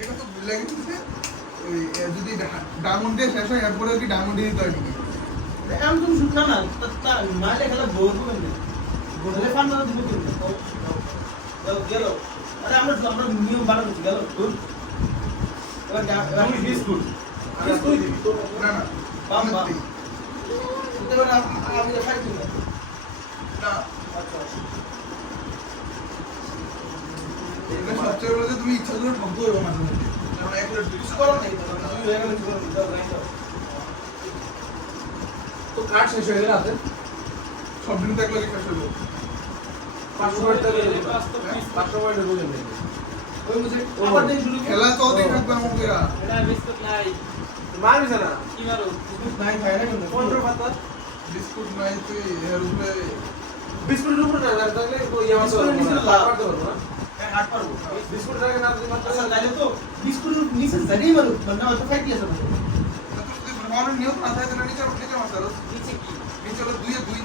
এটা তো ভুল লাগে ওই যদি ডায়মন্ড দিয়ে শেষ হয় এরপরে কি ডায়মন্ড দিয়ে দিতে হয় নাকি এমন তুমি শুট না তা মাইলে খেলা বোর হবে না বলে ফান না দিবে তুমি যাও গেল আরে আমরা নিয়ম বানানো গেল গুড এবার আমি বিস্কুট বিস্কুট না না বাম বাম এবার আমি খাই দিই না আচ্ছা এটা সবচেয়ে বড় যে তুমি ইচ্ছা করে ঠক করবে মাঝে মধ্যে কারণ এক প্লেট কিছু করো না তুমি হয়ে গেলে কিছু করো দাও গ্রাইন্ড তো কার্ড শেষ হয়ে গেল আছে সব দিন দেখলে শেষ হলো 500 পয়েন্ট থেকে 500 পয়েন্ট বুঝে নেই ওই মুঝে আবার দিয়ে শুরু খেলা চলতেই থাকবে আমাকে এটা বিস্কুট নাই মারবি না কি মারো নাই খাই না কিন্তু 15 পাতা বিস্কুট নাই তুই এর উপরে বিস্কুটের উপরে না তাহলে ওই আমার বিস্কুটের নিচে লাভ করতে পারবো না হ্যাঁ হাট পারবো বিস্কুট আগে না দিতে পারতো আচ্ছা তাইলে তো বিস্কুট নিচে জানেই মারো মানে হয়তো খাই দিয়েছে না তুই ভগবানের নিয়ম না থাকে তাহলে নিচে মারতে পারো নিচে কি নিচে হলো 2 এ 2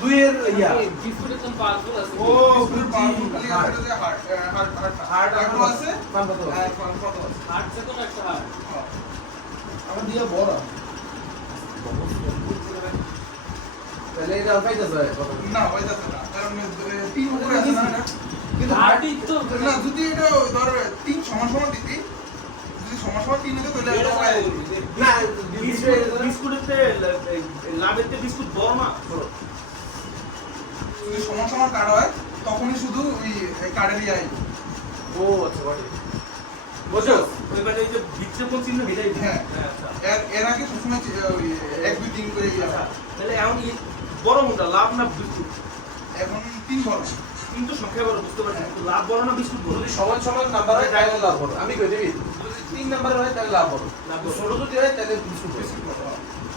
দুইয়ের ইয়া বিস্কুটের তো পাঁচগুলো আছে ও বিস্কুট পাওয়ারফুল খালি আছে যে হার্ট আছে পান কত আর কত আছে হাট থেকে তো একটা হাট আমার দিয়া বড় তাহলে এটা পাইতেছে কত না হইতাছে না কারণ 3 উপরে আছে না এটা কিন্তু হাটই তো না যদি এটা ধর 3 সমান সমান দিতি যদি সমান সমান 3 হতো তাহলে এটা পাই না বিস্কুটেতে লাভেতে বিস্কুট বড় না ছোট যদি সমান সমান কার্ড হয় তখনই শুধু ওই কার্ডের ইয়াই ও আচ্ছা বটে বুঝছো এবারে এই যে ভিতরে কোন চিহ্ন ভিড়াই হ্যাঁ আচ্ছা এর আগে সবসময় ওই 1 2 3 করে ইয়া আচ্ছা তাহলে এখন বড় মোটা লাভ না বিস্কুট এখন 3 বড় কিন্তু সংখ্যা বড় বুঝতে পারছেন লাভ বড় না বিস্কুট বড় যদি সমান সমান নাম্বার হয় তাহলে লাভ হবে আমি কই দেবি যদি 3 নাম্বার হয় তাহলে লাভ হবে লাভ হবে। ছোট যদি হয় তাহলে বিস্কুট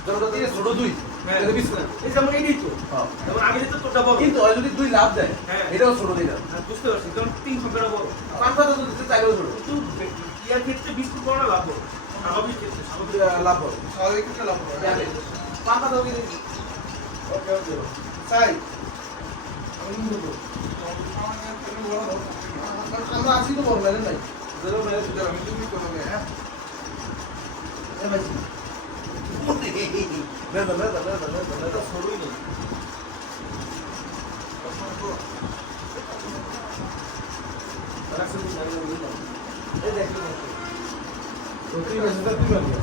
ধরো দিয়ে ছোট 2 তাহলে বিস্কুট এই যেমন এই তো হ্যাঁ যেমন আগে তো তোটা বড় কিন্তু ওই যদি 2 লাভ দেয় হ্যাঁ। এটাও ছোট দিই না বুঝতে পারছি কারণ 3 সংখ্যাটা বড় পান পাতা যদি দিতে চাইলেও ছোট কিন্তু ইয়ার ক্ষেত্রে বিস্কুট বড় না লাভ বড় স্বাভাবিক ক্ষেত্রে স্বাভাবিক লাভ হবে স্বাভাবিক ক্ষেত্রে লাভ হবে জানে পান পাতা ওকে দিবি ওকে ওকে চাই আমি বলবো আমরা আসি তো বড় লাগে নাই আমি তুমি করবে হ্যাঁ এ ভাই বেদা বেদা বেদা বেদা এটা সরুই নেই এই দেখ তো তুই বেশি তো তুই বলবি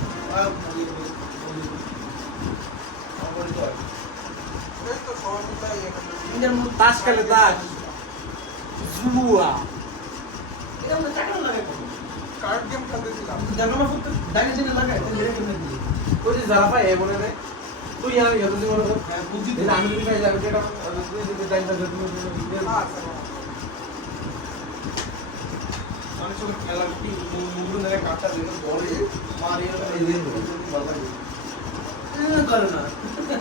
এই তো সহজটাই ইন্ডিয়ার মধ্যে তাস খেলে তাস জুয়া এটা আমরা চাকানো লাগে কার্ড গেম খেলতেছিলাম দেখানো করতে ডাইনে ডাইনে লাগায় তাহলে এটা কেমনে দিই ওই যে যারা পায় এ বলে রে তুই আমি যত দিন মনে কর হ্যাঁ বুঝছি তো দিন আমি যদি পাই যাবে এটা তুই যদি টাইম থাকে তুমি আমি সব খেলা কি মুগুলো ধরে কাটটা দিন বলে মারি এই দিন ভালো লাগে করে না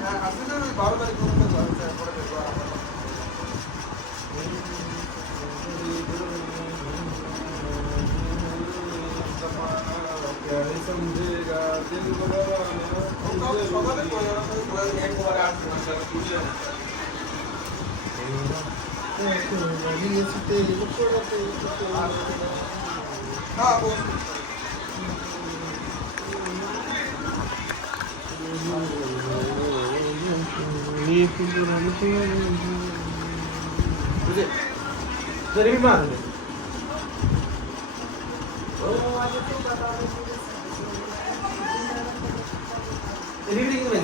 হ্যাঁ আসলে ওই 12 তারিখ পর্যন্ত পরে দেখবো समझेगा दिल সকালে একবারে আসছে না না बुझे तेरे भी मार दे तेरी भी नहीं बने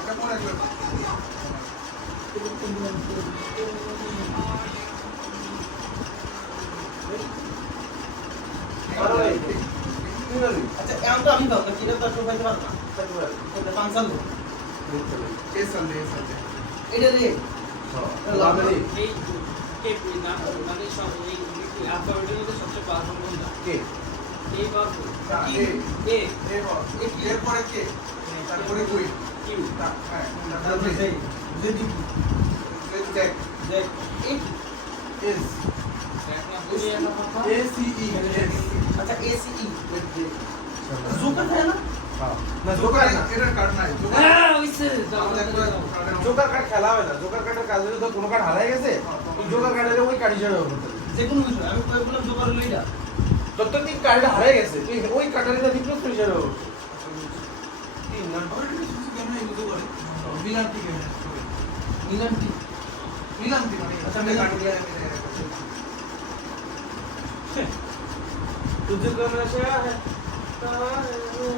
এটা পরে আসবে और भाई আচ্ছা এখন তো আমি ভাবলাম এটা তো আসলে পাইতে পারবো না এটা পাঁচাল এই সালে এটা রে लाभ दे এই কে না মানে সব এই অ্যালফাবেটের মধ্যে সবচেয়ে পাওয়ারফুল কোনটা के এই পাওয়ারফুল এ এ এরপরে কে তারপরে কই কিউ হ্যাঁ তারপরে সেই যদি দেখ দেখ এই এস একটা তুমি একটা কথা এ সি ই এস আচ্ছা এসই জোকার থাকে না हां ना জোকার जोकर এটার কার্ড নাই জোকার হ্যাঁ হইছে আমাদের जोकर कार्ड খেলা হবে না जोकर कार्डের কাজ হলো তো কোনো কার্ড হারায় গেছে এই जोकर कार्डের ওই কার্ড হিসেবে ব্যবহার করতে যে কোনো কিছু আমি কই বললাম জোকার হলো এটা তোর তো 3 কার্ড হারিয়ে গেছে তুই ওই কার্ডটা রিপ্লেস করে যাবে 3 না আবার এটা কিছু কেন এগুলো করে মিলান্তি কেন নিলামটি মিলান্তি মানে আচ্ছা, আচ্ছা মিলান্তি। কাটি দিয়ে तुझे को नशा है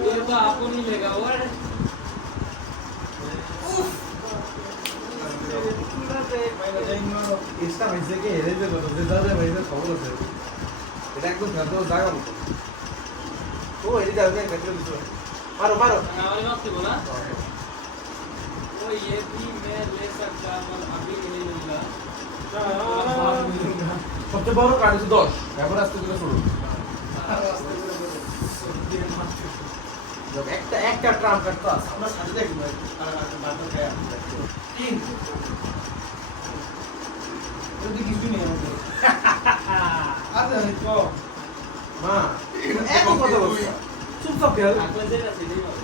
ये तो आपको नहीं लेगा वो है इसका वैसे के हेरे से करो से ज्यादा वैसे खबर है এটা একদম ধাতো জায়গা মতো ও এই যাবে কাটলে দিছো মারো মারো हमारे वक्त बोला वो ये भी मैं ले सकता पर अभी नहीं मिला সবচেয়ে বড় কার্ড হচ্ছে 10 এবার আস্তে করে শুরু একটা একটা ট্রাম্প কার্ড তো আছে আমরা সাথে দেখি ভাই আর একটা বারবার খায় তিন যদি কিছু নেই আমাদের আচ্ছা তো মা এত কথা বলছ চুপচাপ খেল अगले से ना सीधे मारो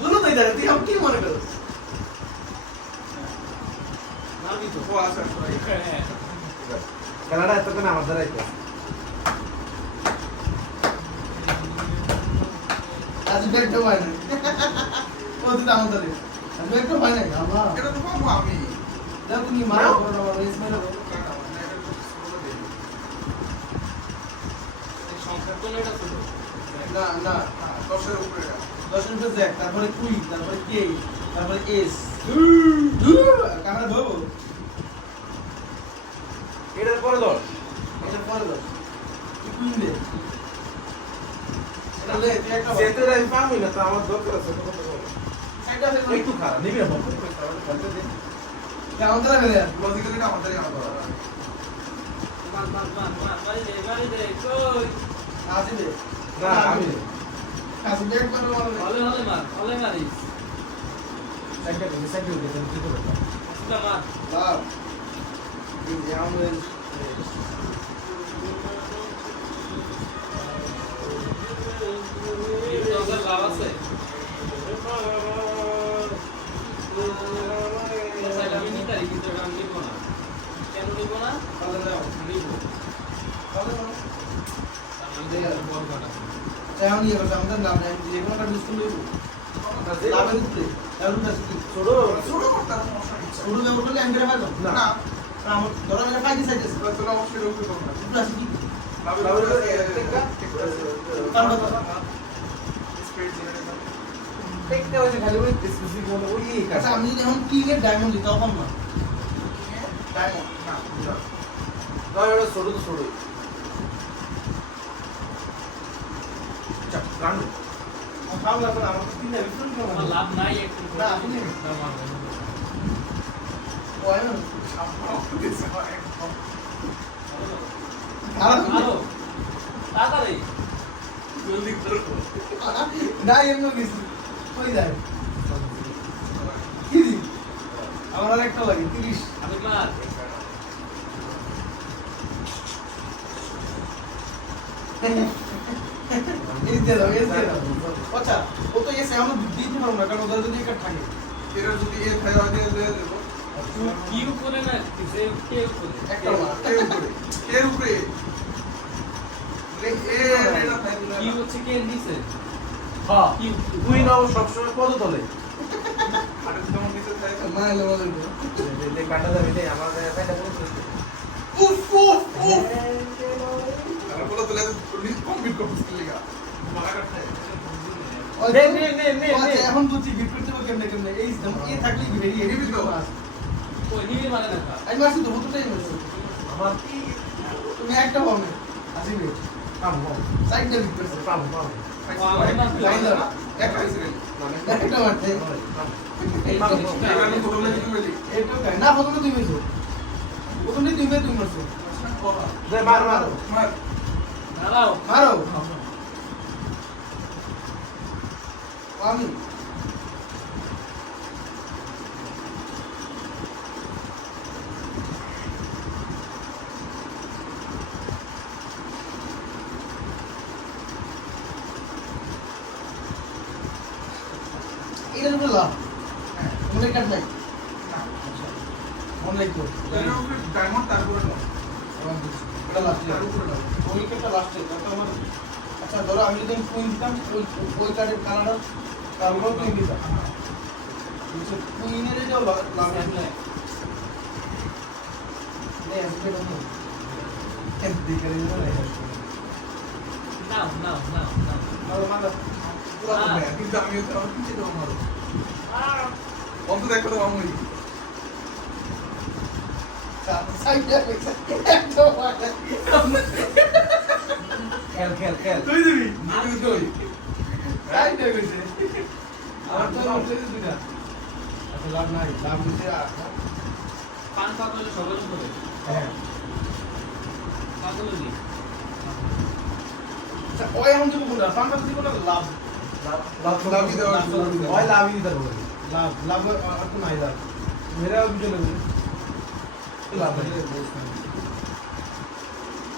বলো তো এটা তুই আম কি মনে করছ ना भी तो ও আচ্ছা খেলাটা এতক্ষণ আমার দ্বারাই তো আজ ব্যাগটা হয় না ও তুই দাম ধরে আজ ব্যাগটা হয় না বাবা এটা তো পাবো আমি দাও তুমি মারো করো না রেস মেরো সংখ্যা তো এটা ছোট না না 10 এর উপরে 10 এর দেখ তারপরে কুই তারপরে কে তারপরে এস কামরা ধরবো এটার পরে 10 এটা পরে দাও কুই দে এটা লে তুই একটা যেতে আমি পাবো না তো আমার দরকার আছে কথা বলো সাইডটা ফেলে একটু খারাপ নিবি না বলতে খেলতে দে কেমন ধরে ফেলে লজিক্যালি এটা আমাদেরই আলাদা मार मार मार मार मारी दे कोई আসি দে না আমি আসি ব্যাগ করে মারো हले मारिस সাইকেল দিতে সাইকেল দিতে কি করব सीधा मार লাভ এই যে আমরা ये तो अगर लावा से ऐसा कभी नहीं तारी कि तो काम नहीं बना क्या नहीं बना তাহলে দাও नहीं बना তাহলে দাও আমাদের বড় কথা এখন ইয়ে করতে আমাদের লাভ নাই যে কোনো একটা ডিসকাউন্ট দেবো লাভের উপরে এখন দাস কি ছোট ছোট করতে সমস্যা নেই শুরু ব্যবহার করলে আমি বেড়ে পাইলাম না না আমার ধরো আমি ফাইটি চাইতেছি তোরা অবশ্যই রোগ করবে না উপরে আসি কি লাভের তারপর স্পিড জেনারেটর একটা হচ্ছে খালি ওই স্পেসিফিক মতো ওই আচ্ছা আমি যদি এখন কিং এর ডায়মন্ড দিই তখন না ডায়মন্ড না না এটা ছোট তো ছোট চাপ কান খাওয়া লাগবে না আমার কিং এর রিফান্ড করো আমার লাভ নাই একটু না, আপনি- না মার ও আয় না সামনে দিছে একদম আর আরো তাড়াতাড়ি জলদি করো না এমনি গেছি কই যায় কি দি আমার আর একটা লাগে 30 আমি মার এই দে দাও এই দে দাও আচ্ছা ও তো এসে আমরা দিতে পারবো না কারণ ওদের যদি একটা থাকে এরা যদি এ খাই হয় দিয়ে দিয়ে দেবো কিউ করে না যে কেউ করে একটা মার এর উপরে এ এটা খাই দিলে কিউ হচ্ছে কে নিচে হ্যাঁ কিউ তুই নাও সবসময় পদ তলে আর যেমন নিচে খাই মাইলে বলে দে কাটা যাবে দে আমার এটা কোন উফ উফ উফ আর বলো তো লাগে কমপ্লিট করতে লাগা মারা কাটতে নে নে নে নে আচ্ছা এখন বুঝছি বিট করতে হবে কেমনে কেমনে এই এই থাকলেই বেরিয়ে এই বিট দাও। ওই নিবি মানে না আমি মারছি তো হতটাই মারছি আমার তুমি একটা পাও না আসিবে কাম সাইডটা বিট করছে কাম কাম লাইন দাও একটা হইছে একটা মারতে আমি প্রথমে কিছু বলি এইটা কাই না প্রথমে তুমি মারছো প্রথমে তুমি মারছো দে মার মার মার দাঁড়াও মারো আমি এটা তো লাভ মনে কাট নাই মনে লাগতো এর উপরে ডায়মন্ড তারপরে নাও আমার এটা লাস্টে ওই উইকেটটা লাস্টে তারপর আমার আচ্ছা ধরো আমি যদি কুইন দিতাম ওই কার্ডের কারণও কুইন দিতাম কুইনের যে লাভ নেই Now, now, now, now. পুরা তো ব্যাগ, কিন্তু আমি তো আমার পিছে দেবো মারো। অন্তত একটা তো মামুই। খেল তুই দিবি আমি তুই। সাইডে গেছে আমার তো হচ্ছে দুইটা আচ্ছা লাভ নাই লাভ দিতে পান পাগল সবাই করে হ্যাঁ পাগল দি আচ্ছা ওই এমন দিব কোনটা পাঁচটা দিব না লাভ লাভই দেওয়া আছে, লাভই দেওয়া। ওই লাভই দিতে পারবো লাভ আর তো নাই লাভ মেরা বিজয় লাগবে লাভ নাই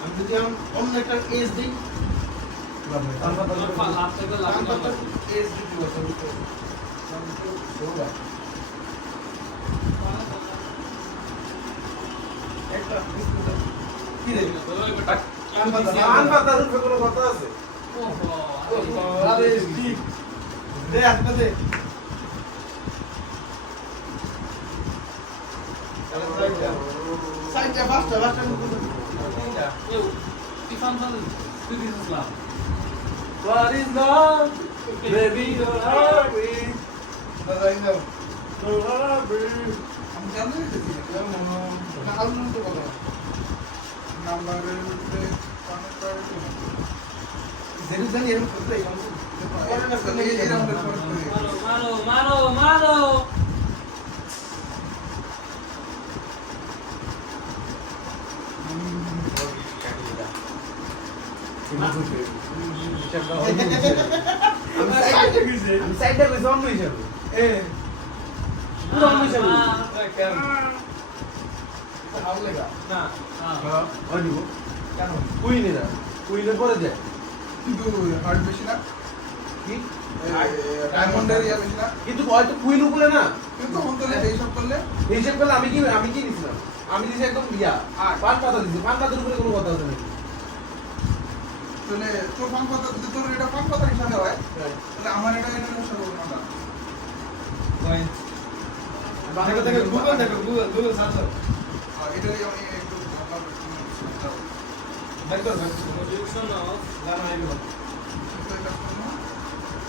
আমি যদি অন্য একটা এজ দিই লাভ নাই তার কথা তোমার পাল হাত থেকে লাগি না এজ দিতে হবে একটা কি রে আন পাতার উপরে কোনো কথা আছে ওহো আরে ঠিক দে হাতটা দে সাইডটা ফাস্টটা ইউ টিফান পাল this is love What is love? Baby, don't hurry. দাদা ইন্দাও Don't hurry. আমি জানতে পেরেছি না। আলু তো কথা নাম্বারের উপরে কানেক্ট করে দিন। যেটা জানি এরকম করতে এই মানুষ এই রাউন্ডের পর করে। মারো মারো মারো মারো আমি সাইডে কইছি অন্য হিসাবে এ পুরো অন্য হিসাবে কেন আউলে গা না হ্যাঁ ওই দিব কেন কুইনে যা কুইনে পরে যায় কিন্তু হার্ড বেশি না। কি ডায়মন্ডের ইয়া বেশি না। কিন্তু হয়তো কুইন উপরে না কিন্তু অন্তরে এইসব করলে হিসেব করলে আমি কি দিছিলাম আমি দিছি একদম ইয়া পান পাতা দিছি পান পাতার উপরে কোনো কথা হচ্ছে নাকি তাহলে তোর পান পাতা যদি তোর এটা পান পাতার হিসাবে হয় তাহলে আমার এটা এটা হিসাবে হবে না। পয়েন্ট দেখো গুগল সার্চ করো আর এটাই আমি একটু ভাই তো প্রজেকশন অফ জানা আইলো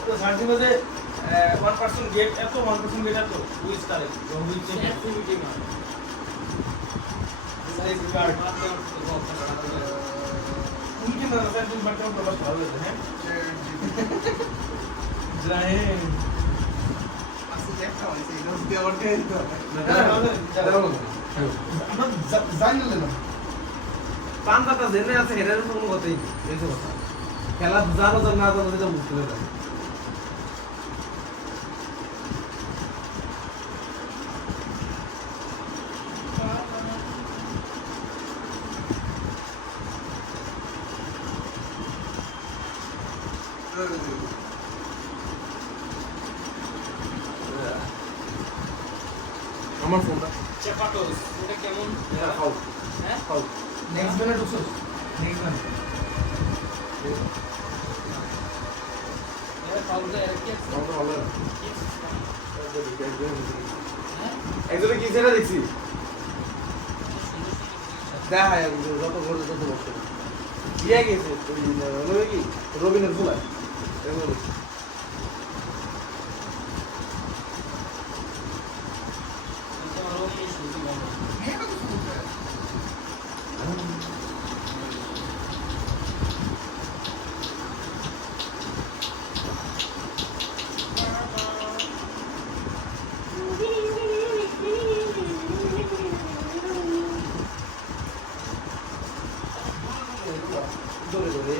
তো সার্চ মধ্যে 1% গেট এত 1% গেট এত উইচ তারে উইচ অ্যাক্টিভিটি মান সাইজ কার্ড উইচ না সার্চ বাটন প্রকাশ ভালো হয়েছে হ্যাঁ জাহেন আসলে একটা হইছে এটা দিয়ে আবার কে দিতে হবে। আমরা জানি না পান পাতা জেনে আছে হেরার কোনো কথাই নেই এই যে কথা খেলা জানো না জানো সেটা বুঝতে পারবে আমার ফোনটা চেপাটোস এটা কেমন খাও হ্যাঁ খাও নেক্সট ম্যানে ঢুকছো নেক্সট ম্যান এটা পাউডার এর কি আছে আমাদের ভালো না হ্যাঁ একজনে কি সেটা দেখছি দেখা যত বড় তত বছর ইয়ে গেছে ওই কি রবিনের ফুলায় এগুলো দেখছি তোমার রোম মিস হতে পারে মেয়েটা তো শুনতে ধরে ধরে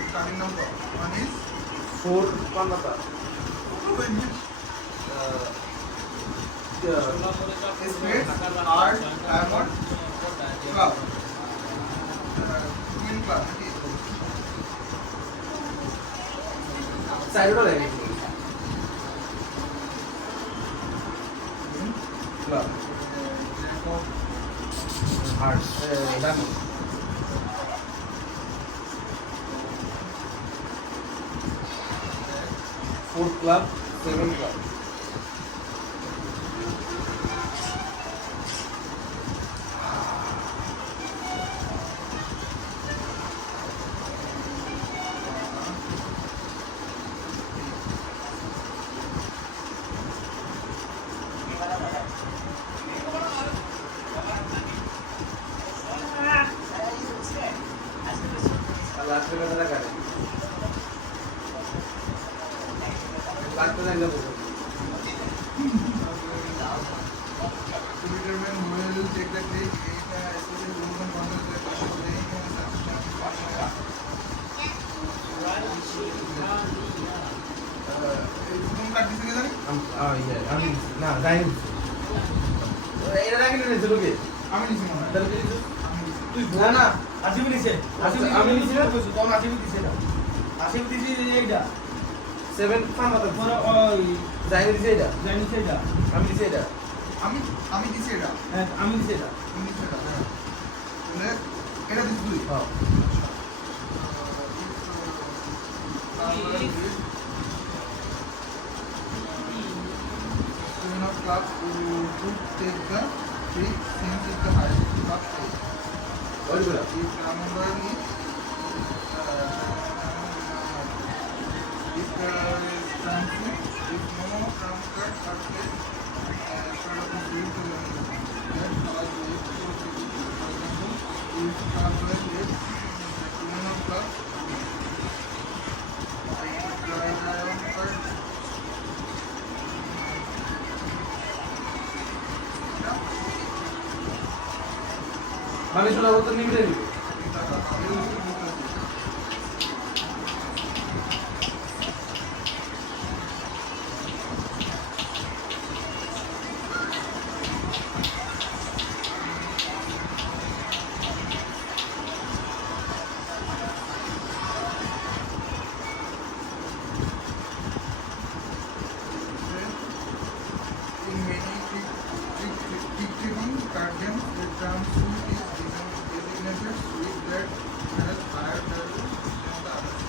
স্টার্টিং নাম্বার মানিস ফোর পান্নাতা spade heart diamond club queen club নাকি সাইডটা লাগে club heart diamond fourth club seven club last में मेरा कर लास्ट में जाएगा बोलो To determine who will take the trick, especially rules and controls that are playing and কোন কার্ড দিছে জানি हम ये আমি না যাইনি এটা রাখি না চলুকে আমি নিছি মনে হয় তাহলে কি তুই না না আসিবি নিছে আসিবি আমি নিছি না? কইছো তখন আসিবি দিছে না আসিবি দিছে এইটা 7 ফান মত পরে ওই যাইনি দিছে এটা জানি সেটা আমি দিছে এটা আমি দিছি এটা হ্যাঁ আমি দিছে এটা আমি দিছি এটা তাহলে এটা দিছি তুই হ্যাঁ Seven of clubs to take the trick since it's the highest club stage. ওই বলা If number is if transfer, if no trump cards are played, start of the field to then card wave to for example, if card wave is seven of clubs, try iron card. মানে শোনা বলতে নিবিড়ে নিবে In many trick-taking card games, the term suit is designated suit that has higher value than the other.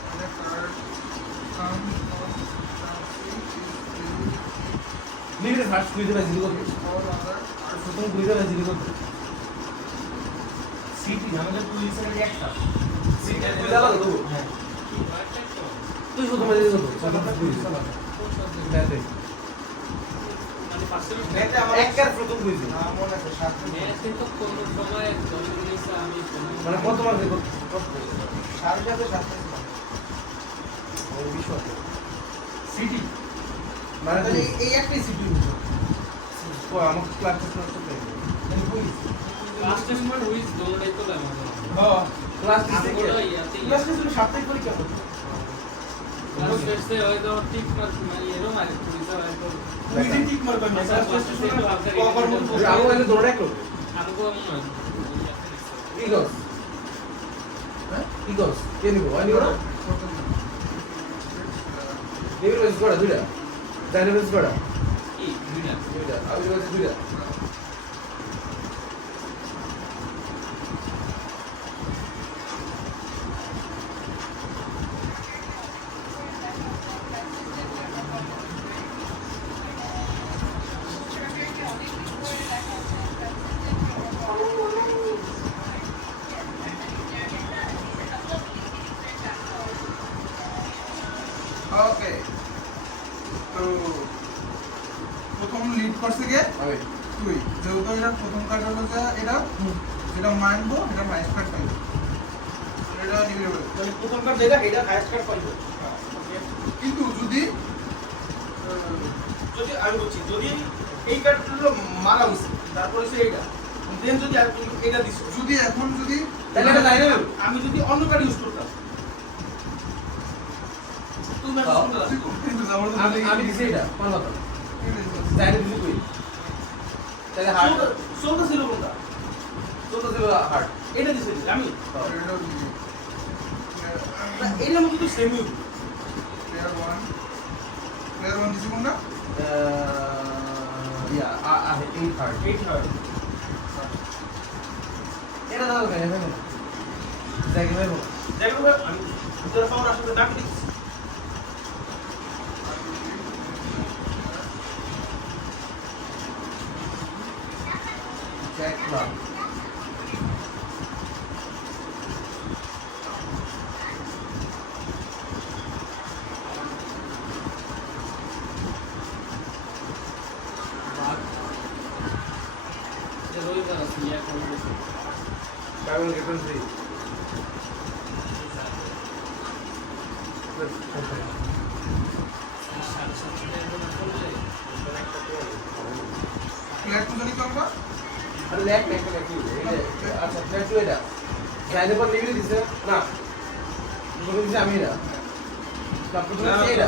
When a card comes on term suit is used নিবিড়ে first কুইজে বাজি করতে for other cards. প্রথম কুইজে বাজি করতে city আমাদের পুলিশের একটা সিটি কুইজ আলাদা তো হ্যাঁ তুই প্রথম বাজি করতে প্রথম কুইজ ম্যাথে মানে ফার্স্ট ম্যাথে আমার একবার প্রথম কুইজ না মনে আছে সাতটা ম্যাথে তো কোনো সময় ধরে নিয়েছে আমি মানে কত মার্ক করতে সাড়ে সাথে সাতটা ছিল। ওই বিষয় সিটি মানে তাহলে এই একটাই সিটি ও আমাকে ক্লাস করতে হবে মানে পুলিশ লাস্ট টাইম উইজ দৌড়াই তো আমাদের হ্যাঁ ক্লাস দিছে কি আমগুলো ইয়াতে ক্লাস টেস্ট সাপ্তাহিক পরীক্ষা হবে ক্লাস টেস্টে হয়তো ঠিক মার্ক মানে এরকম আর পুলিশে হয়তো পুলিশে ঠিক মারবে না ক্লাস টেস্ট কভার আমি এনে দৌড়াই করব আমগো মনে ইগস হ্যাঁ ইগস কে নিব আই নিব প্রথম নিবিড় বাজি করা দুইটা জানি বাজি করা কি দুইটা দুইটা আমি বাজি দুইটা ওকে তো প্রথম লিড করছে কে আমি তুই যেহেতু এটা প্রথম কার্ড হলো যে এটা যেটা মানবো এটা মাইনাস কার্ড পাইবো এটা নিবি বলে মানে প্রথমবার যেটা এটা হাইয়েস্ট কার্ড পাইবো কিন্তু যদি যদি আমি বলছি যদি এই কার্ডগুলো মারা হয়েছে তারপরে সে এইটা দেন যদি এটা দিছো যদি এখন যদি তাহলে এটা লাইনে আমি যদি অন্য কার্ড ইউজ করতাম তুই ম্যাচ হ্যাঁ। কোনটা তুই কোনটা দিছিস? আমার তো আমি বলতেই আমি দিছি এটা কোন কথা গেছিস। জানি দিছি কই তাহলে হার্ট সোলটা ছিল কোনটা ছোট ছিল হার্ট এটা দিছে আমি এটাও দিবি। না এটার মধ্যে তো সেমই প্লেয়ার ওয়ান দিছি কোনটা ইয়া এই থার্ড 8 হার্ট এটা দাও কেন এখানে জায়গা নেব দেখো আমি ভিতরে পাওয়ার আসলে ডাক দিচ্ছি চেক ক্লাব যে রবিবার আছে ইয়া করবে কাগজ গেটন ফ্রি ফ্ল্যাট পুজো করবা আরে লেখ লেখ লেখ কি আচ্ছা ফ্ল্যাট টু এটা যাইলে পর লিখে দিছে না লিখে দিছে আমি না তারপর তুমি এটা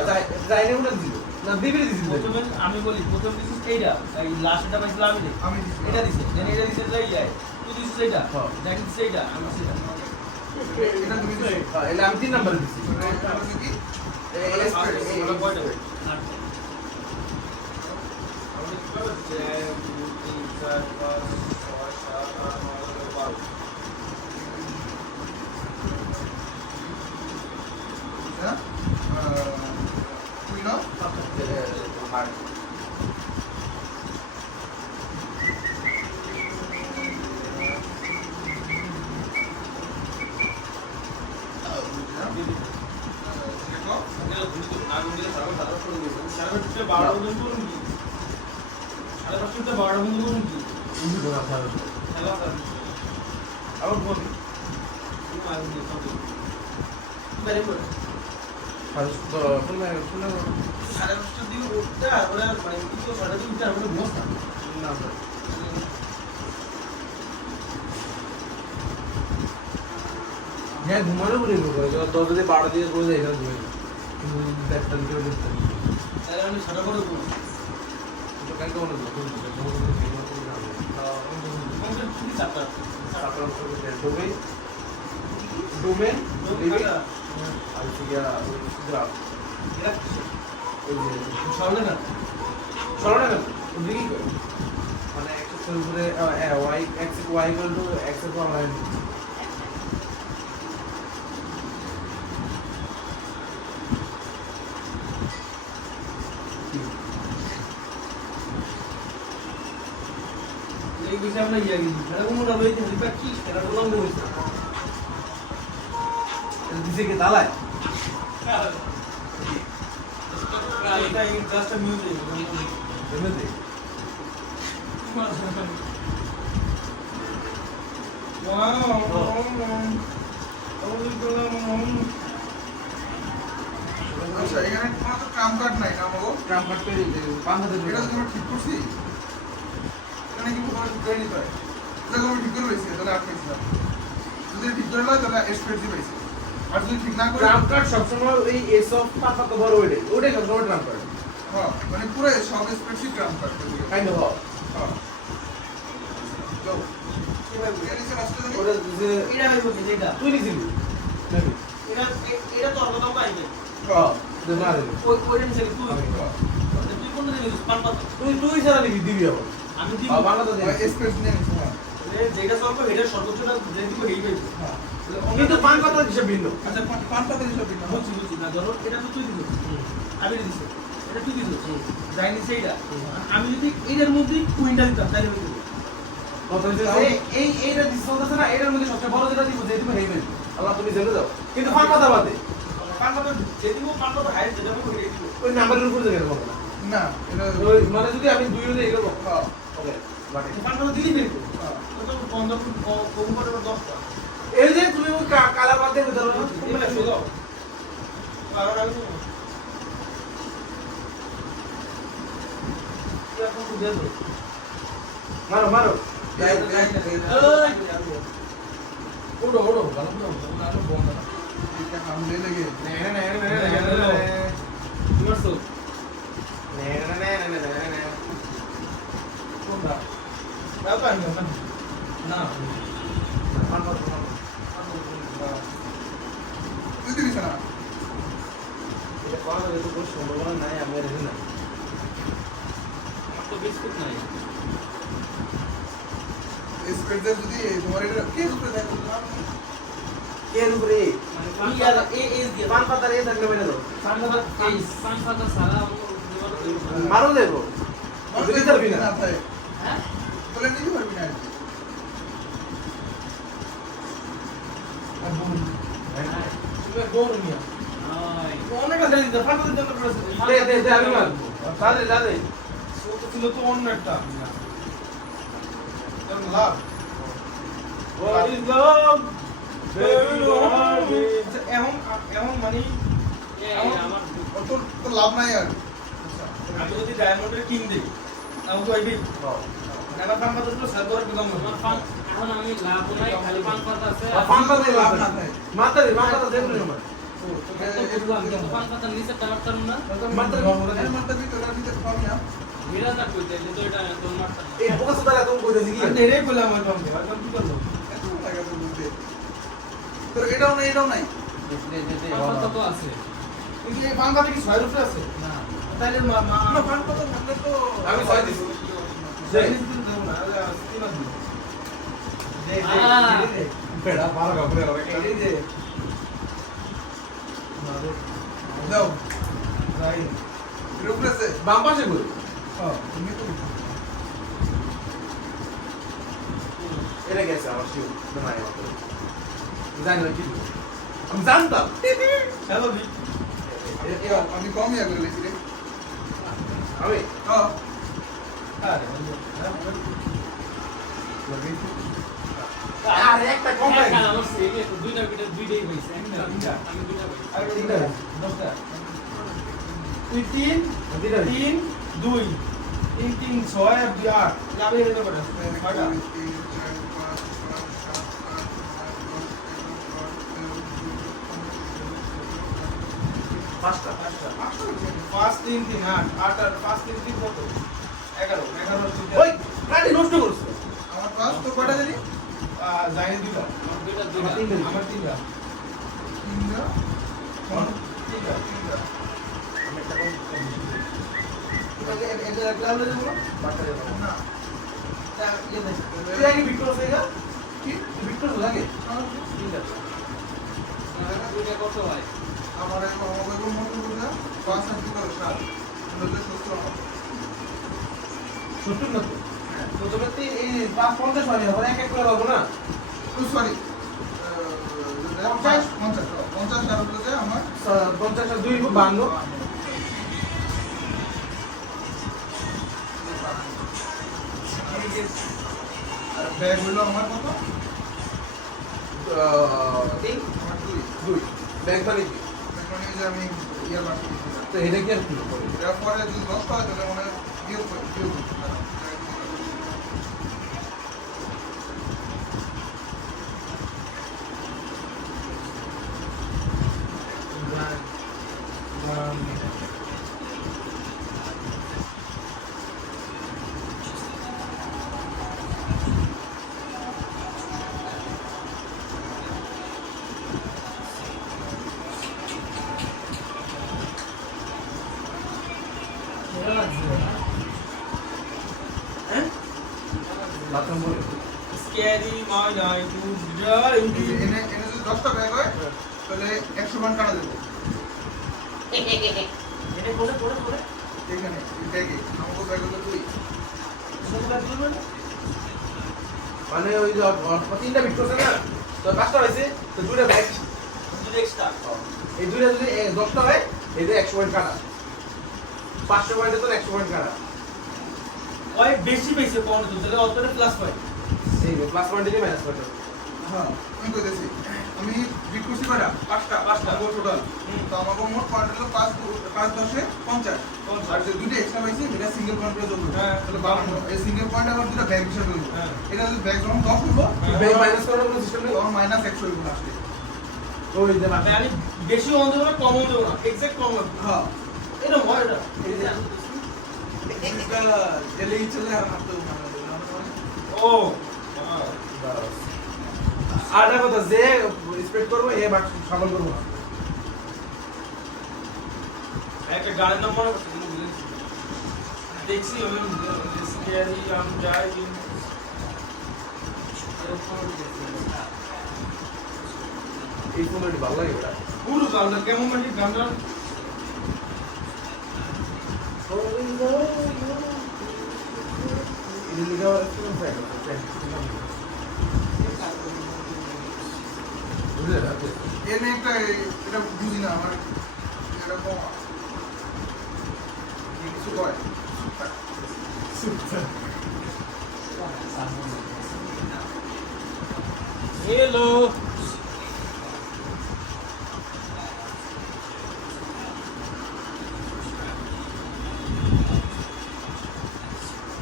যাইলে উঠে দিছিল না দিবি দিছিল প্রথমে আমি বলি প্রথম দিছিস এইটা এই লাস্টটা পাইছিলাম আমি দেখ আমি দিছি। এটা দিছে দেন এটা দিছে যাই যায় তুই দিছিস এইটা হ্যাঁ। জানি দিছিস এইটা আমি দিছি এটা এটা তুমি দিছো এলা আমি 3 নাম্বার দিছি এটা হচ্ছে কি বলা কয়টা হ্যাঁ তুই না হার্ড দেখো হ্যাঁ ঘুমানো বলে তো যদি 12 দিয়ে বলে যায় এখানে ঘুমাই দেখতে দিতে দেখতে তো কাই কোন ডোমেন ডোমেন লিভিং আর গিয়া গ্রাফ ওই যে সরলে না চলো না লিভিং মানে এক্স এর উপরে y x y equal to x এর পাওয়ার y এই বিষয়ে আমরা ইয়া গেছি এটা কোনো না লইতে দিবা কি এটা বললাম না হইছে দিছে কি তালায় এটা জাস্ট মিউজিক এমনিতে আচ্ছা এখানে কোনো তো ট্রাম কার্ড নাই না বাবু ট্রাম কাট করে পান্ডাতে এটা তো আমরা ঠিক করছি এখানে কি কোথাও ঠিক করে নিতে হয় এটা আমি ঠিক করে পেয়েছি তাহলে আর পেয়েছিলাম যদি ঠিক করে লয় তাহলে এক্সপেক্ট দিয়ে পেয়েছি আর যদি ঠিক না করে ট্রাম কাট সবসময় ওই এস অফ পাপা তো বড় ওইটাই সবসময় ট্রাম কাট হ্যাঁ মানে পুরো সব spreadsheet tram card kind of হ্যাঁ যাও এর নিচে আসতে জানি ওটা যে এটা হইব কি এটা তুই নিছিলি নাকি এটা তো অন্য দাম পাইবে হ্যাঁ যে না রে ওই নিচে তুই তুই কোন দিকে দিছিস পান পাতা তুই সারা নিবি দিবি আবার আমি দিব বাংলাতে দে স্পেস নিয়ে নিচ্ছি হ্যাঁ যেটা সলভ এটা সর্বোচ্চটা যে দিব এই পাইবে হ্যাঁ কিন্তু পান পাতা হিসেবে ভিন্ন আচ্ছা পান পাতা হিসাব দিন বুঝছি বুঝছি না ধরো এটা তো তুই দিছিস আমি দিছি এটা তুই দিছিস যাই নিছে এইটা আমি যদি এটার মধ্যে কুইন্টাল দিতাম তাহলে হইতো কথা হচ্ছে যে এইটা ডিসকাউন্ট আছে না এটার মধ্যে সবচেয়ে বড় যেটা দিব যে দিব হেইবেন আল্লাহ তুমি জেনে দাও কিন্তু পান পাতা বাদে পান পাতা যে দিব পান পাতা হাইট যেটা হবে ওইটাই দিব ওই নাম্বারের উপর দেখে কথা না না এটা ওই মানে যদি আমি দুই হলে এরকম হ্যাঁ ওকে বাকি পান পাতা দিলি বের করো হ্যাঁ তো 15 কম করে 10 টা এই যে তুমি ওই কালা বাদ দিয়ে ধরো না মানে শুনো কারণ আমি কি এখন তো দেব মারো মারো ওড়ো ওড়ো ভালো না ভালো বন্ধ না এটা হামলে লেগে তোমার তো না কোনটা দাও পান না পান পাতা তুই দিবি না এটা পাওয়া যাবে তো কোনো সম্ভাবনা নাই আমি আর না আমার তো বিস্কুট নাই স্প্রেড দিয়ে যদি তোমার এটা কে স্প্রেড দেয় এর উপরে মানে কি আর এ এস দিয়ে পান পাতার এ থাকলে বেরে দাও পান পাতা সারা মারো দেবো যদি পারবি না না থাকে হ্যাঁ তাহলে নিতে পারবি না তুমি গৌর মিয়া ওই অনেক আছে দিতে ফাটা দিতে করেছে দে আমি মারবো কাজে যাবে ছোট ছিল তো অন্য একটা এরকম লাভ What is love? Baby, don't be. আচ্ছা, এমন মানে আমার তোর তো লাভ নাই আর আমি যদি ডায়মন্ডের কিং দিই আমি তো আইবি আমার ফান পাতা তো সার্ভার বিকাম আমার পান এখন আমি লাভ নাই খালি পান পাতা আছে পান পাতা লাভ লাভ না না থাকে মাতারি মাতাটা দেবো না এত বুঝলাম কিন্তু পান পাতা নিচে টানাতাম না মারতে তোরা দিতে পারবি না ভিড়া যা কইতে কিন্তু এটা তোর মারতাম না এই বোকা সুতারা তুমি কইতেছি কি আমি এটাই বললাম আমার বামকে আর কি করলো এত লাগে তো বুঝতে তোর এটাও নাই পান পাতা তো আছে কিন্তু এই ফান পাতা কি 6 রুপে আছে না তাইলে মা না ফান কত থাকলে তো আমি 6 দিছি চাইনিজ দিন দেব না তিন দিন দে বেড়া ভালো কাপড়ে হবে এই দে দাও রাই রুপ্রেসে বাম পাশে কই হ্যাঁ তুমি তো এটা গেছে আমার শিউ তোমার জানি না কি আমি জানতাম চলো বি আমি কম ইয়া করে লেছি রে আমি হ্যাঁ আরে আরে একটা কম এক লাগে কাল আমার সেলে তো দুইটা ভিডিও দুইটাই হইছে একটা তিনটা। আমি দুইটা হইছে আরে তিনটা। দশটা তুই তিন দিদা তিন দুই তিন তিন ছয় আর দুই আট আমি এটা করে ছয়টা পাঁচটা পাঁচ তিন তিন আট আট আর পাঁচ তিন তিন কত 11 ওই গাড়ি নষ্ট করছ আমার পাস তো কয়টা জানি জানি দুইটা আমার দুইটা আমার দুইটা তিনটা। আমার তিনটা তিনটা তিনটা তিনটা এটা ক্লাবে দেবো বাটা দেব না তা ইয়ে দেখ তুই আগে বিক্রস হইগা কি বিক্রস লাগে তিনটা দুইটা কত হয় আমার আমাকে মনে করবে পাঁচ আর দুটো সাত নজর সুস্থ 70 না তো তো তুমি এই 550 মানে হবে এক এক করে পাবো না সরি 50 50 আর হলো যে আমার 50 আর 2 52 আর ব্যাগ হলো আমার কত তিন আমার দুই 2 ব্যাগ মানে কি? মানে যে আমি ইয়ার বাকি তো এটা কি আর কি এরপরে যদি 10 হয় তাহলে মানে ইয়ে বাথরুম বলে scary my night to drive এনে যদি 10টা ব্যাগ হয় তাহলে 100 মান টাকা দেবো এটা কোনে কোনে কোনে এখানে এই ব্যাগে আমাকে ব্যাগ হলো দুই মানে ওই যে তিনটা বিক্রস না তো পাঁচটা হয়েছে তো দুইটা ব্যাগ দুটো এক্সট্রা এই দুইটা যদি 10টা হয় এই যে 100 পয়েন্ট কাটা 500 পয়েন্টে তো 100 পয়েন্ট কাটা ওই বেশি বেশি পয়েন্ট তো তাহলে অতটা প্লাস পয়েন্ট এই প্লাস পয়েন্টে মাইনাস পয়েন্ট হ্যাঁ আমি কইতেছি আমি বিট করছি কয়টা পাঁচটা টোটাল তো আমাকে মোট পয়েন্ট হলো 5 10 50 আর যে দুটো এক্সট্রা পাইছি এটা সিঙ্গেল পয়েন্ট করে দেবো হ্যাঁ। তাহলে 52 এই সিঙ্গেল পয়েন্ট আবার দুটো ব্যাগ হিসাবে দেবো হ্যাঁ। এটা যদি ব্যাগ যখন 10 হলো ব্যাগ মাইনাস করার কোনো সিস্টেম নেই তখন মাইনাস 100 হইব লাস্টে ওই যে মানে আমি বেশি অন দেবো না কম দেবো না এক্সাক্ট কম দেবো হ্যাঁ এটা হয় এটা এটা এলেই চলে আর হাতে ও আর একটা কথা যে স্প্রেড করবো এ বাট সাবল করবো না একটা গানের নাম মনে করতে দেখছি Daddy, I'm driving. এই ফোনটা ভালো লাগে ওটা পুরো গানটা কেমন মানে গানটা এটা লিখা আছে কোন ফ্রেন্ড বুঝলে না এনে একটা এটা বুঝি না আমার এরকম কিছু কয় Hello.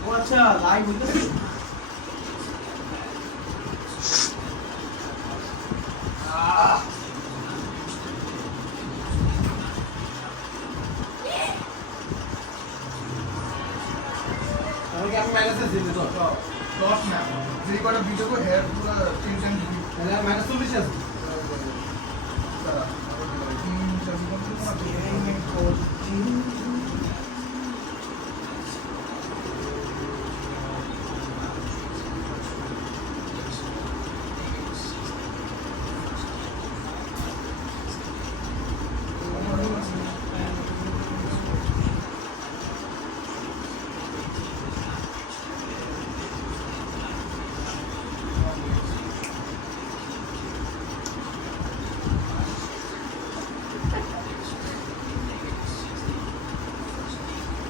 ও আচ্ছা লাইভ হইতেছে তাহলে কি আমি মাইনাসে দিতে তো লস না যে কটা ভিডিও কো হেয়ার পুরো 3 টাইম তাহলে মাইনাস 40 আছে তারা তিন চার ঘন্টা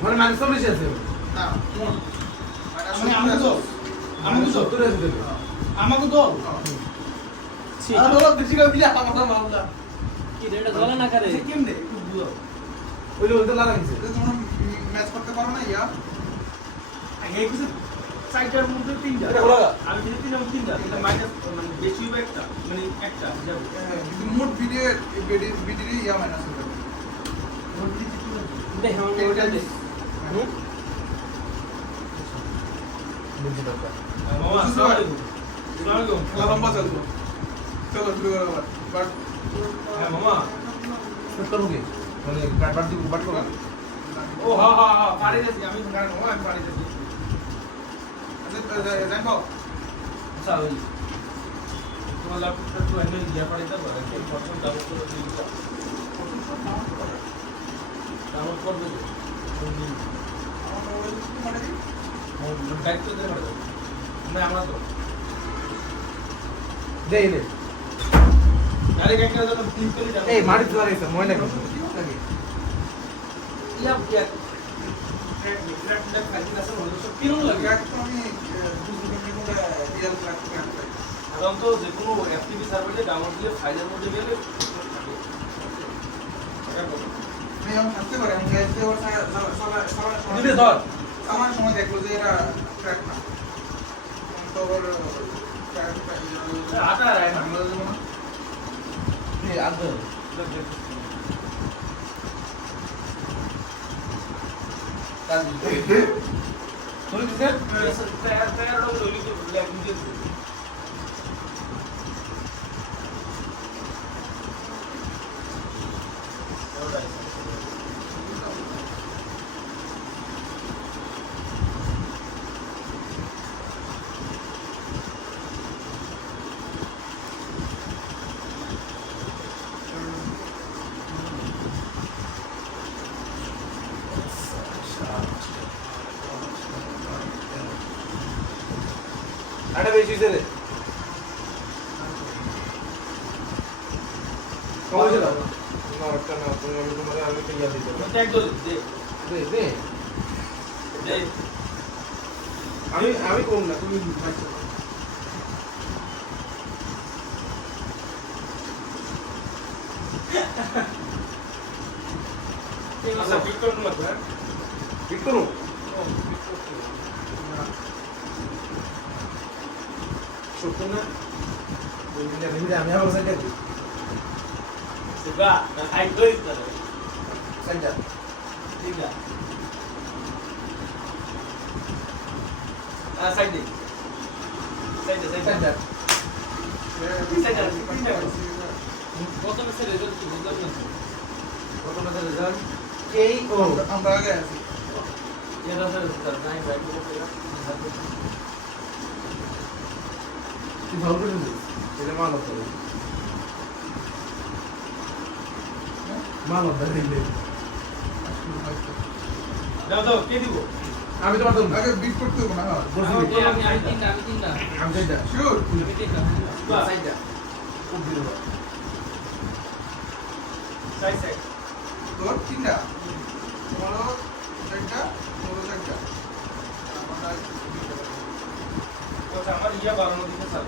মানে মাইনাস 40 আছে না মানে আমাকে তো 70 আছে দেবে আমাকে তো আর হলো বেশি করে দিলে আমার মামলা কি রে এটা জ্বলে না করে এটা কেমনে একটু বুঝো ওই লোকটা লাগাইছে তোমরা ম্যাচ করতে পারো না ইয়া এই কিছু সাইডের মধ্যে তিনটা এটা হলো আমি যদি তিনটা এটা মাইনাস মানে বেশি হবে একটা মানে একটা যাবে কিন্তু মোট ভিডিও ভিডিও ইয়া মাইনাস হয়ে যাবে দে হাম ওটা দে বুঝতে দরকার মামা আসসালামু আলাইকুম খেলা লম্বা চলবে চলো শুরু করো বাট হ্যাঁ মামা সেট করব কি মানে বাট দিব বাট করব ও হ্যাঁ হ্যাঁ হ্যাঁ পারি যাচ্ছি আমি তো গান মামা আমি পারি যাচ্ছি আচ্ছা জানো আচ্ছা ওই তোমার ল্যাপটপটা তো এনে দিয়া পারি তো এই ফটো ডাউনলোড করে দিই ডাউনলোড করবে আমার মোবাইল মানে কি দায়িত্ব দিতে পারবে না আমরা তো দে দে ডাইরেক্ট একটা যখন ক্লিক করে যাবে এই মাটি লাগাইছে ময়না কি লাগে ইয়া ইয়া ট্র্যাক ফাইল আছে হলো সব কিরকম লাগে ট্র্যাক তো আমি বুঝতে পারি কোনটা রিয়েল ট্র্যাক পাই সাধারণত যে কোনো এফটিপি সার্ভারে ডাউনলোড দিলে ফাইলের মধ্যে গেলে আমি এখন থাকতে পারি আমি গাইতে ওর দিলে ধর আমার সময় দেখলো যে এটা ট্র্যাক না তো ওর ট্র্যাক আটা রায় না আমরা যেমন এই আদর কাজ দিতে তুমি দিতে তৈরি হবে ওই যে ল্যাব দিয়ে আটা বেশি হইছে রে কম হইছে না না ওটা না তুমি আমি তোমার আমি তো ইয়া দিতে ট্যাগ দে দে দে দে দে আমি কোন না তুমি আচ্ছা ভিক্টর নম্বর হ্যাঁ ঠিক করো সত্য না আমি আমার সাইডে সেবা হাই কই করে সেন্টার ঠিক আছে সাইড দে সাইড দে সেন্টার কত মেসে রেজাল্ট কি বুঝলাম না কত মাসের রেজাল্ট কেই ও আমরা আগে আছি ये रहा है नहीं बैठ के তুই ভালো করে দিস এটা মাল হতো মাল হতো দিলে দাও দাও কে দিব আমি তোমার তো আগে বিট করতে হবে না হ্যাঁ আমি তিনটা আমি সেইটা শিওর আমি তিনটা সাইডটা খুব দিল সাইড সাইড তোর তিনটা তোমারও চারটা তোরও চারটা আমরা তো আমার ইয়া বাড়ানো দিতে স্যার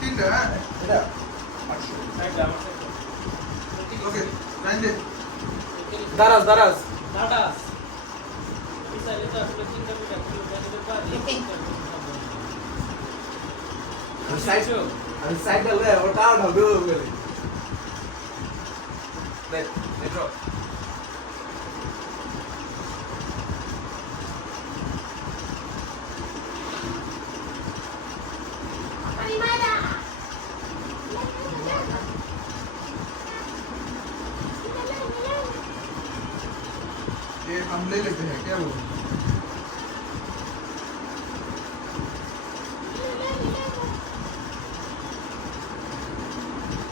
তিনটা হ্যাঁ এটা সাইড আমার সাইড ওকে লাইন দে দারাজ দারাজ দাদাস মিসাইলে তো আসলে চিন্তা করে রাখলো জানিতে পারি সাইড আমি সাইডটা লয়ে ওটা ঢালবে বলে দেখ দেখো ये हम ले लेते हैं क्या वो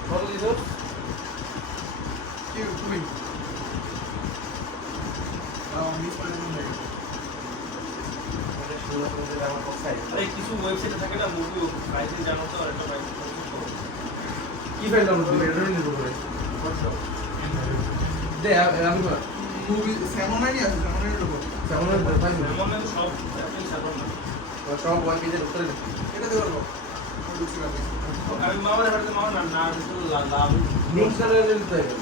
কত দিছো क्यों तुम्हें मिस कर दूंगा এটা শুরু করে আমার পছাই আরে কিছু ওয়েবসাইটে থাকে না মুভি প্রাইসিং জানো তো একটা প্রাইস কি ফাইল ডাউনলোড করবে এটা নিয়ে করে দে আমি मूवी सैमोना नहीं आता सैमोना नहीं लोगो কেমন ফাইল এমন না সব আপনি সাধারণ না সব ওয়ান পেজের উত্তরে দেখি এটা দেবো লোগো ঢুকছে না আমি মামার হাতে মামা না না একটু লাভ লিংক করে দিতে হবে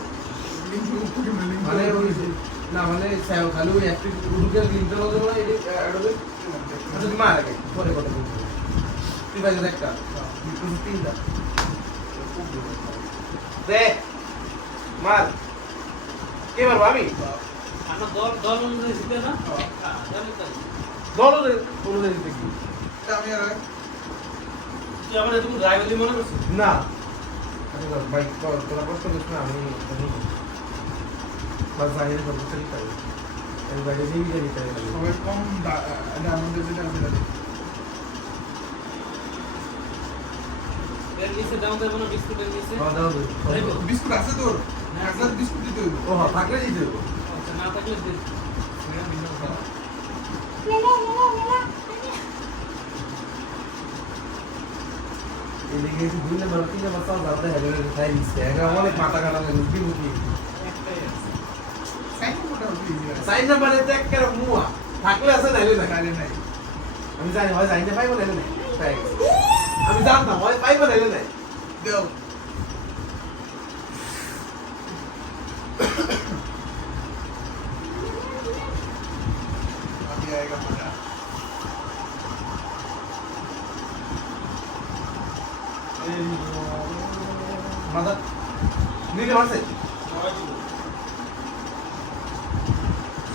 লিংক উপরে লিংক মানে ওই না মানে খালি ওই একটু গুগল লিংকটা হলো না এই অ্যাডোবে আচ্ছা তুমি মার আগে পরে কথা বলছি তুই ভাই একটা তুই তিনটা দে মার কে মারবো আমি আমরা দল অনুযায়ী জিতে না জানি তো দল অনুযায়ী দেখি এটা আমি আর তুই আমার এত ড্রাইভারলি মনে করছিস না আমি ভাই তোরা কষ্ট করিস না আমি বাস বাইরে করতে চাই তাই আমি বাইরে নিয়ে গিয়ে নিতে পারি সবাই কম ডায়মন্ডের যেটা আমি জানি এর নিচে দাম দেব না বিস্কুটের নিচে খাওয়া দাওয়া বিস্কুট আছে তোর একটা বিস্কুট দিতে হইব ও হ্যাঁ থাকলে দিতে দেবো আচ্ছা না থাকলে দিন এদিকে দুই নম্বর তিন নম্বর সব যাতে হেলে তাই দিচ্ছে এটা অনেক মাথা কাটা লাগে মুখি মুখি একটাই আছে সাইকেল কোটা হচ্ছে ইজি আছে সাইন নাম্বারে তো একটা মুয়া থাকলে আছে নাইলে না গাড়ি নাই আমি জানি হয় জানতে পাইবো নাইলে নাই তাই আমি জানতাম হয় পাইবো নাইলে নাই দেও अभी आएगा मजा মাথা নিতে পারছে সবাই দিব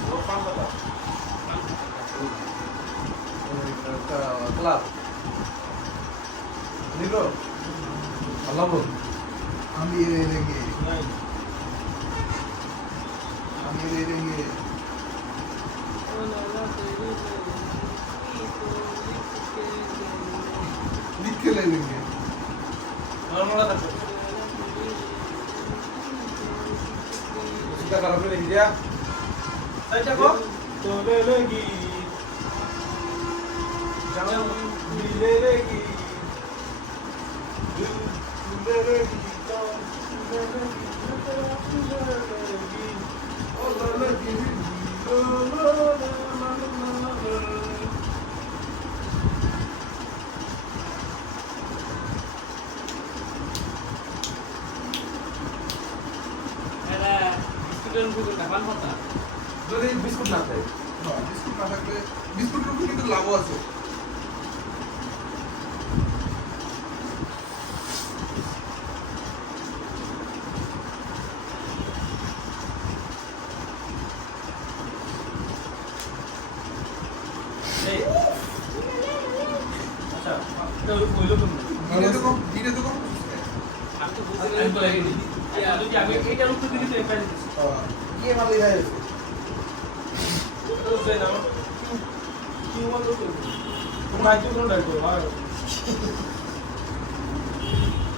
ও পান কথা ক্লাব নিলো আল্লাহ বল हम ये ले लेंगे নাই हम ये ले लेंगे लिख के ले लेंगे নরমাল থাকবে চিন্তা করো ফেলে দিয়া সাইডটা কো তোলে লাগি জানো দিলে লাগি তুলে লাগি তো তুলে লাগি ও লাগি লো লো লা লা লা এরা বিস্কুটের উপরে ঢাকান কথা যদি বিস্কুট না খাই हाँ बिस्कुट ना থাকলে বিস্কুটের উপর কিন্তু লাভ আছে কম দিনে তো কম আমি তো বুঝতে যদি আমি এইটার উত্তর দিলি তো এটা দিছি ইয়ে মারলে ভাই তো সেই না কি বলতো তোমরা আইছো কোন ডাকো ভাই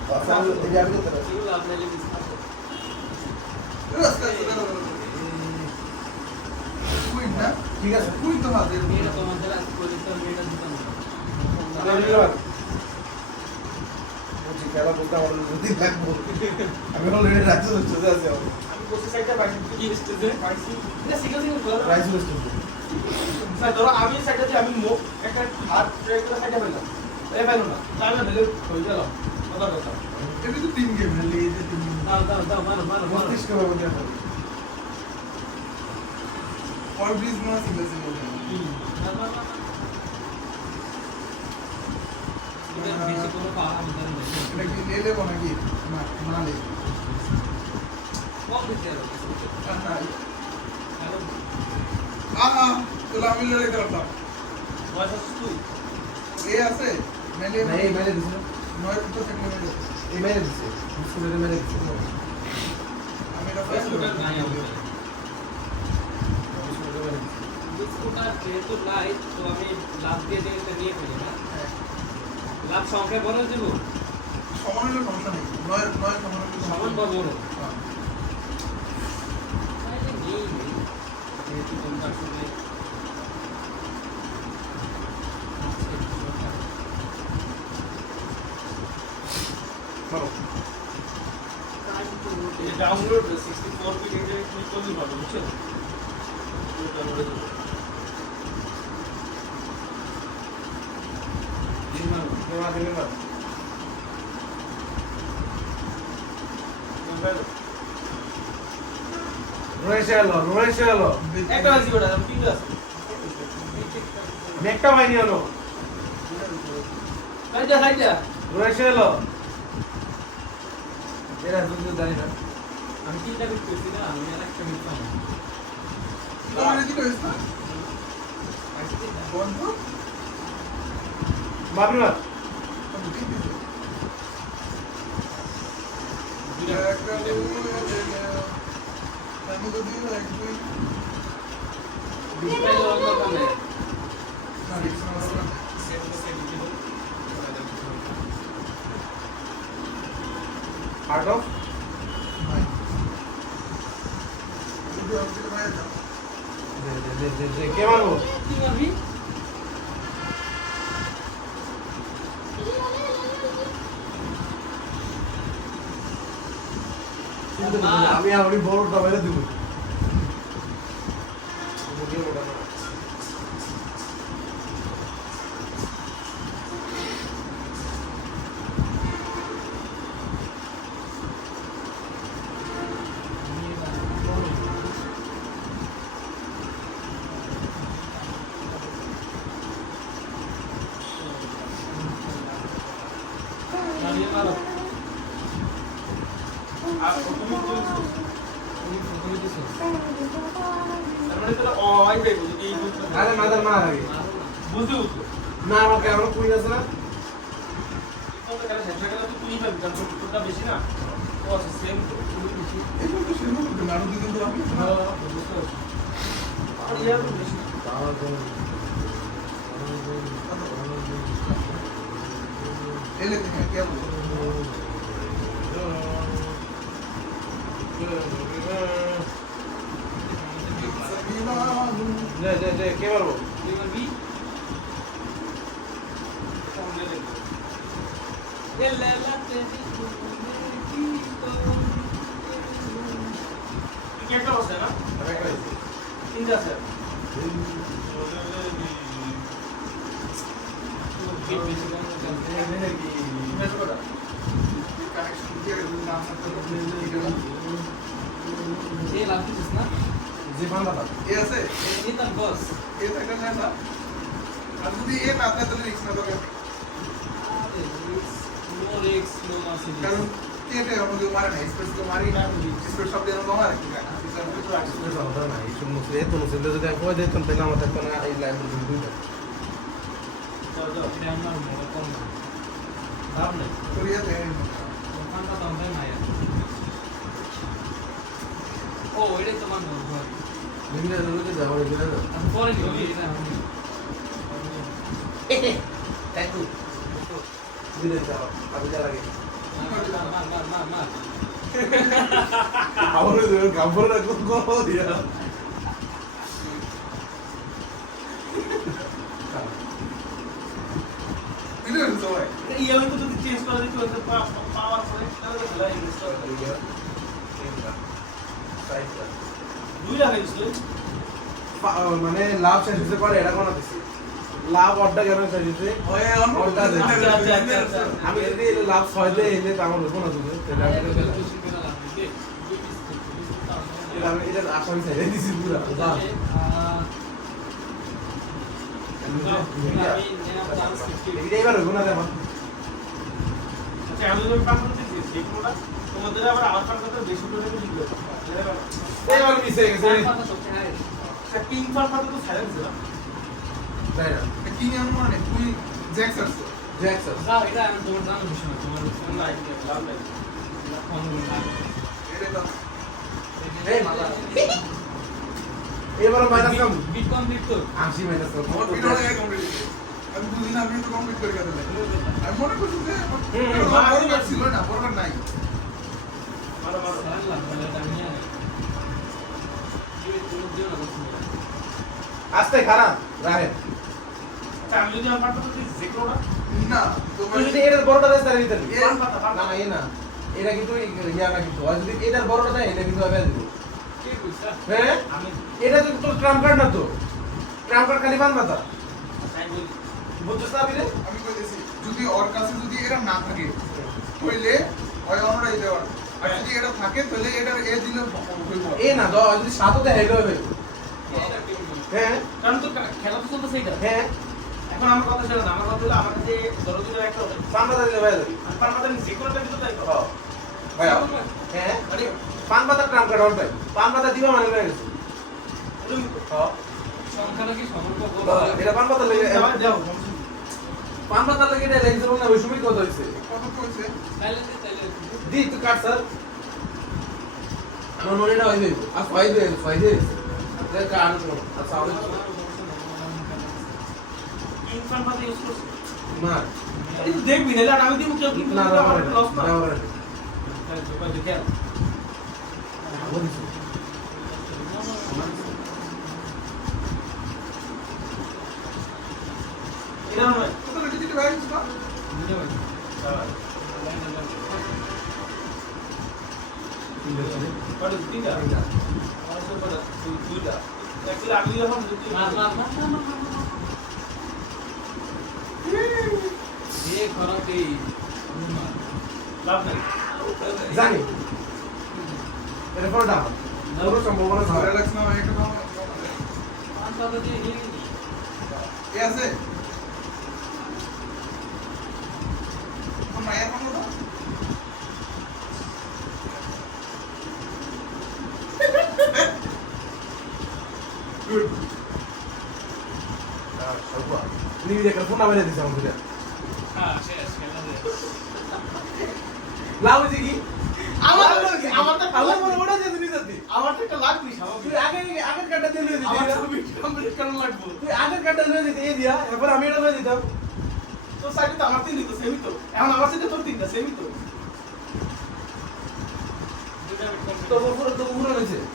আচ্ছা এই আমি করতে পারি এগুলো আপনি লিখেছেন রাস্তা তুই না ঠিক আছে তুই তো হাতের এটা তোমাদের আজকে পরিচয় মেয়েটা দিতাম না ধন্যবাদ বুঝি খেলা বলতে আমার যদি লাগবো আমি অলরেডি রাইসুল স্টেজে আছি আমি বসে সাইডটা পাইছি কি স্টেজে পাইছি এটা সিঙ্গেল সিঙ্গেল বলো রাইসুল স্টেজে স্যার ধরো আমি সাইডটা যে আমি মুখ একটা হাত ট্রেক করে সাইডটা পেলাম এই পাইলো না তাই না ভেলে হয়ে গেল কথা কথা এটা তো তিন গেম হলে এই যে তিন দাও দাও দাও মারো মারো মারো মস্তিষ্ক ভাবে দেখো অল ব্রিজ না সিঙ্গেল সিঙ্গেল না না না এটা বেশি কোনো পাওয়া হবে না এটা কি লেলে বনা কি না না লে কম দিতে হবে হ্যালো তোলা আমি লেলে করতাম বয়স আছে তুই এ আছে মেলে না এই মেলে দিছিল নয় তো থাকলে মেলে এই মেলে দিছে স্কুলের মেলে দিছে আমি এটা স্কুটার নাই আমাদের স্কুলের মেলে দিছে স্কুটার যেহেতু নাই তো আমি লাভ দিয়ে দিয়ে এটা নিয়ে ফেলি না লাভ সংখ্যা বড় দেব সমান হলে সমস্যা নেই নয় নয় সমান হলে সমান বা বড় হ্যাঁ। তাইলে নেই যেহেতু তোমরা আসলে মারো এই ডাউনলোড 64 বিট এটা ক্লিক করলে পাবে বুঝছো কেমন দিবেন না রয়েছে এলো একটা আছে ওটা তিনটা আছে নেকটা ভাই নিয়ে এলো সাইডটা রয়েছে এলো এরা দুটো জানি না আমি চিন্তা করতেছি না আমি আর একটা মিনিট পাবো তোমার এদিকে হয়েছে না বন্ধ বাবরিমা আমি ঠিক দিছি একটা আমি যদি এক দুই ডিসপ্লে অন করতে হবে না রিক্স না আউট অফ ভাই যদি অবশ্যই ভাই যাও দে কে মারবো কি মারবি আমি আর ওই বড়টা মেরে দিব দাঁড়িয়ে মারো আর তুমি তুমি দিছো তার মানে তোরা অয় যাইবো যদি এই আরে মাদার মার আগে বুঝতে বুঝতে না আমাকে আমরা কুইন আছে না তোমরা কেন সেটা গেলে তো তুই পাবি কারণ তোরটা বেশি না ও আছে সেম তো তুই বেশি এগুলো তো সেরকম করবে না আরো দুদিন তো আমি বুঝতে পারছি আর ইয়ার তো বেশি এলে থেকে কে বলে দে কে মারবো তুই মারবি সামনে লে এলালাতে তুই কি একটা বসে না আমি একটা দিছি তিনটা আছে গেট বেশি না মেস করা কানেকশন দিয়ে নাম সাথে যে লাভ দিছিস না যে বান্দাটা এ আছে নিতাম বস এ থাকলে না না আর যদি এ না থাকে তাহলে রিক্স না দরকার নো রিক্স নো মাসি কারণ কেটে আমাদের মারে না স্পেস তো মারি না স্পেস সব দিয়ে না মারে কি না এই সমস্ত এত মুসলিম যদি আমি কই দিতাম তাহলে আমার থাকতো না এই লাইন দুইটা যাও যাও এটা আমার কম লাভ নেই করিয়া দেয় ওখানটা তো আমাদের নাই আর। ও এটাই তোমার ঘর। নিবিলে রুকে যাও নিবিলে না আচ্ছা, পরে নিও, এটা আমি। থ্যাংক ইউ নিবিলে যাও আমি যা লাগে মার। আমার গাম্বর রাখো গো দিয়া দিলে সবাই ইয়ার তো যদি চেঞ্জ করে দিতে হতো পাওয়ার পরে তাহলে খেলা ইনস্টল করে ইয়া সাইডটা দুই লাগাইছিল মানে লাভ শেষ হতে পারে এটা কোন দিছি লাভ অর্ডার কেন শেষ হতে ওই অর্ডার আচ্ছা। আমি যদি লাভ 6 দেই এলে তো আমার কোন দিবে এটা আমি ফেলা এটা আমি এটা আসামি চাই দিছি পুরা যা এটা এবার হইব না দেখো আচ্ছা আমি যদি পাস করতে দিই যে কোনটা তোমাদের আবার আমার পাস করতে বেশি করে লিখবে এবার মিশে গেছে আচ্ছা পিন পাস করতে তো সাইলেন্স না তাই না কি নিয়ম মানে তুই জ্যাক্স আসছে জ্যাকসন এটা আমি তোমার জানো বিষয় না, তোমার নাই লাভ নাই এটা তো এই মালা এবার মাইনাস কম বিট কমপ্লিট তো 80 মাইনাস কম আমার ভিডিও আগে কমপ্লিট আমি দুদিন আগে তো কমপ্লিট করে গেলাম আমি মনে করছি যে আমার ছিল না বরাবর নাই মারো মারো সারাল্লাহ বলে এটা আমি আর কি তুমি দিও না বলছি আস্তে খারাপ রাহে আচ্ছা আমি যদি আমার পাস করতে দিই যে কোনটা না তুই তোমার যদি এর বড়টা দেস তাহলে দিতে এ না না এ না এটা কিন্তু ইয়া না কিন্তু আর যদি এটার বড়টা দেয় এটা কিন্তু হবে দিব কি বুঝছা হ্যাঁ আমি এটা তো তোর ট্রাম্প কার্ড না তো ট্রাম্প কার্ড খালি বান মাথা চাই বলি বুঝছস না বিরে আমি কইতেছি যদি ওর কাছে যদি এটা না থাকে তাহলে ওই আমরা এই দেওয়ার আর যদি এটা থাকে তাহলে এটা এ দিলে হইব এ না দাও যদি সাতও দেয় এটা হবে এটা কি বলবো হ্যাঁ কারণ তো খেলা তো চলতেছে এটা হ্যাঁ এখন আমার কথা ছিল না আমার কথা হলো আমার কাছে ধরো দুটো একটা হবে পান পাতা দিলে ভাই যাবি আর তার মধ্যে যে কোনটা দিতে তাই তো ভাই হ্যাঁ মানে পান পাতা ট্রাম্প কার্ড হবে পান পাতা দিবা মানে হয়ে গেছে হ্যাঁ সংখ্যাটা কি সম্পর্ক এটা পান পাতা লেগে যাও যাও পান পাতা লেগে এটা লেগেছে না ওই সময় কত হইছে কত কইছে তাইলে দি তুই কাট স্যার আমার মনে না হয়ে যাইব আর ফাইদে দেখ কান শোন আচ্ছা আমি ইনফান পাতে ইউজ করছি না এই তো দেখবি না আর আমি দিব কেউ কিন্তু না আমার লস না না দেখে এটা নয় কত লেগে দিতে ভাই না বাট তিনটা আমার সব বাট দুইটা অ্যাকচুয়ালি আমি যখন ये खराब ही লাভ নাই জানি এটা পড়া পুরো সম্ভাবনা ভালো থাকে লাগছে না একটা দাও पांच साल तो ये এ আছে কোন মায়ের কোন দাও গুড নিবি দেখে ফোন নামাই দিছে আমাকে हाँ शेष खेलना दे লাভ হইছে কি আমার তো আল্লাহ মনে ওটা দিয়ে দিবি যাতি আমার তো একটা লাগবি স্বাভাবিক তুই আগের কার্ডটা দিয়ে দিবি আমার তো বিট কমপ্লিট করার লাগবে তুই আগের কার্ডটা দিয়ে দিতে এই দিয়া এরপর আমি এটা দিয়ে দিতাম তো সাইডে তো আমার তিন দিত সেমই তো এখন আমার সাথে তোর তিনটা সেমই তো दूसरा बिट তো পুরো হয়েছে